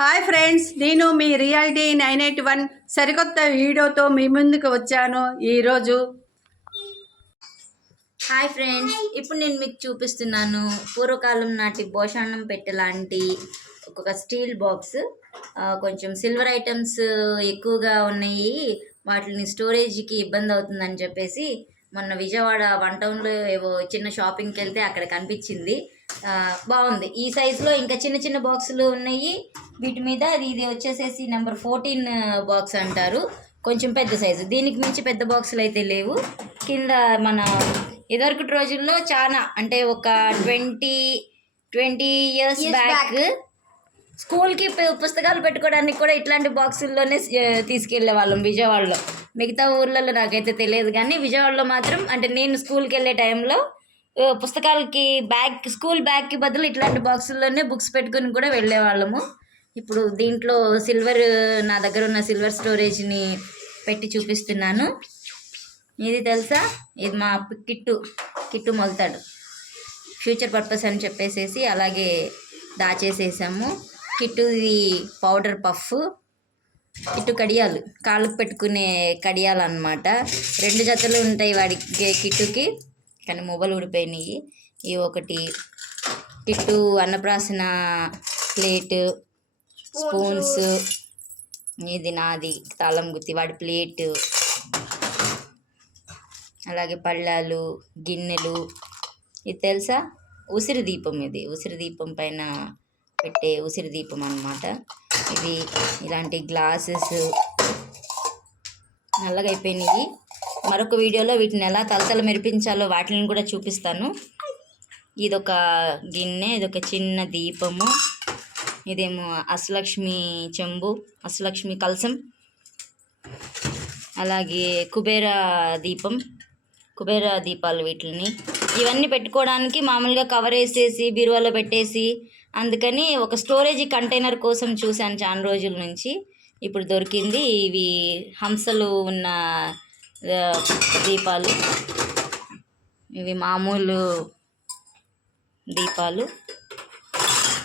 Hi friends నేను మీ reality nine eight one సరికొత్త వీడియోతో మీ ముందుకు వచ్చాను ఈరోజు. హాయ్ ఫ్రెండ్స్ ఇప్పుడు నేను మీకు చూపిస్తున్నాను పూర్వకాలం నాటి భోషాణం పెట్టె లాంటి ఒక స్టీల్ బాక్స్. కొంచెం సిల్వర్ ఐటమ్స్ ఎక్కువగా ఉన్నాయి. వాటిని స్టోరేజ్కి ఇబ్బంది అవుతుందని చెప్పేసి మొన్న విజయవాడ వన్ టౌన్లో ఏవో చిన్న షాపింగ్కి వెళ్తే అక్కడ కనిపించింది. బాగుంది. ఈ సైజులో ఇంకా చిన్న చిన్న బాక్సులు ఉన్నాయి. వీటి మీద అది ఇది వచ్చేసేసి నెంబర్ ఫోర్టీన్ బాక్స్ అంటారు. కొంచెం పెద్ద సైజు దీనికి మించి పెద్ద బాక్సులు అయితే లేవు. కింద మన ఇదివరకటి రోజుల్లో చాలా అంటే ఒక ట్వంటీ ట్వంటీ ఇయర్స్ బ్యాక్ స్కూల్కి పుస్తకాలు పెట్టుకోవడానికి కూడా ఇట్లాంటి బాక్సుల్లోనే తీసుకెళ్ళే వాళ్ళం విజయవాడలో. మిగతా ఊర్లలో నాకైతే తెలియదు కానీ విజయవాడలో మాత్రం అంటే నేను స్కూల్కి వెళ్ళే టైంలో పుస్తకాలకి బ్యాగ్ స్కూల్ బ్యాగ్కి బదులు ఇట్లాంటి బాక్సుల్లోనే బుక్స్ పెట్టుకుని కూడా వెళ్ళేవాళ్ళము. ఇప్పుడు దీంట్లో సిల్వర్ నా దగ్గర ఉన్న సిల్వర్ స్టోరేజ్ని పెట్టి చూపిస్తున్నాను. ఇది తెలుసా? ఇది మా కిట్టు కిట్టు మొలతాడు. ఫ్యూచర్ పర్పస్ అని చెప్పేసేసి అలాగే దాచేసేసాము. కిట్టుది పౌడర్ పఫ్ కిట్టు కడియాలు కాళ్ళకు పెట్టుకునే కడియాలు అనమాట రెండు జతలు ఉంటాయి వాడికి కిట్టుకి. కానీ మొబైల్ ఊడిపోయినాయి. ఇవి ఒకటి కిట్టు అన్నప్రాసన ప్లేట్ స్పూన్స్ ఇది నాది తాళం గుత్తి వాడి ప్లేట్ అలాగే పళ్ళాలు గిన్నెలు. ఇది తెలుసా? ఉసిరి దీపం ఇది. ఉసిరి దీపం పైన పెట్టే ఉసిరి దీపం అన్నమాట. ఇది ఇలాంటి గ్లాసెస్ నల్లగా అయిపోయినాయి. మరొక వీడియోలో వీటిని ఎలా తలతల మెరిపించాలో వాటిని కూడా చూపిస్తాను. ఇదొక గిన్నె ఇదొక చిన్న దీపము ఇదేమో అసలక్ష్మి చెంబు అసలక్ష్మి కలసం అలాగే కుబేర దీపం కుబేర దీపాలు వీటిని. ఇవన్నీ పెట్టుకోవడానికి మామూలుగా కవర్ వేసేసి బీరువాలో పెట్టేసి అందుకని ఒక స్టోరేజ్ కంటైనర్ కోసం చూశాను చాలా రోజుల నుంచి. ఇప్పుడు దొరికింది ఇవి హంసలు ఉన్న దీపాలు. ఇవి మామూలు దీపాలు.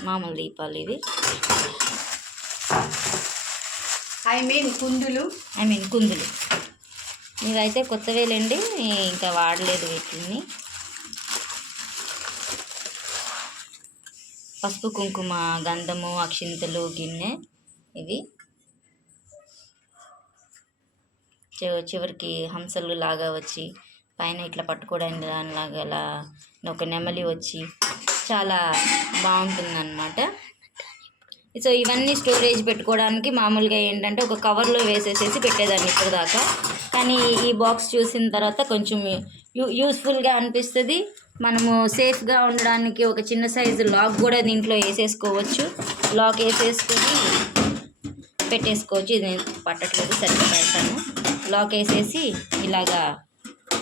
మామూలు దీపాలు ఇవి. ఐ మీన్ కుందులు. ఐ మీన్ కుందులు. ఇవైతే కొత్తవేలేండి ఇంకా వాడలేదు వీటిని. పసుపు కుంకుమ గంధము అక్షింతలు గిన్నె ఇవి. చివరికి హంసలు లాగా వచ్చి పైన ఇట్లా పట్టుకోవడానికి దానిలాగా అలా ఒక నెమలి వచ్చి చాలా బాగుంటుందన్నమాట. సో ఇవన్నీ స్టోరేజ్ పెట్టుకోవడానికి మామూలుగా ఏంటంటే ఒక కవర్లో వేసేసేసి పెట్టేదాన్ని ఇప్పటిదాకా. దాకా కానీ ఈ బాక్స్ చూసిన తర్వాత కొంచెం యూ యూస్ఫుల్గా అనిపిస్తుంది. మనము సేఫ్గా ఉండడానికి ఒక చిన్న సైజు లాక్ కూడా దీంట్లో వేసేసుకోవచ్చు. లాక్ వేసేసుకొని పెట్టేసుకోవచ్చు. ఇది నేను పట్టట్లేదు సరిగ్గా పెడతాను. లాక్ వేసేసి ఇలాగా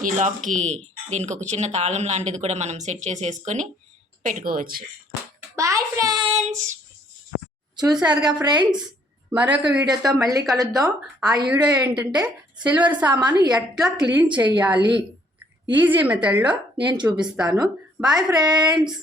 ఈ లాక్కి దీనికి ఒక చిన్న తాళం లాంటిది కూడా మనం సెట్ చేసేసుకొని పెట్టుకోవచ్చు. Bye friends. చూశారుగా ఫ్రెండ్స్? మరొక వీడియోతో మళ్ళీ కలుద్దాం. ఆ వీడియో ఏంటంటే సిల్వర్ సామాను ఎట్లా క్లీన్ చేయాలి? ఈజీ మెథడ్లో నేను చూపిస్తాను. Bye friends.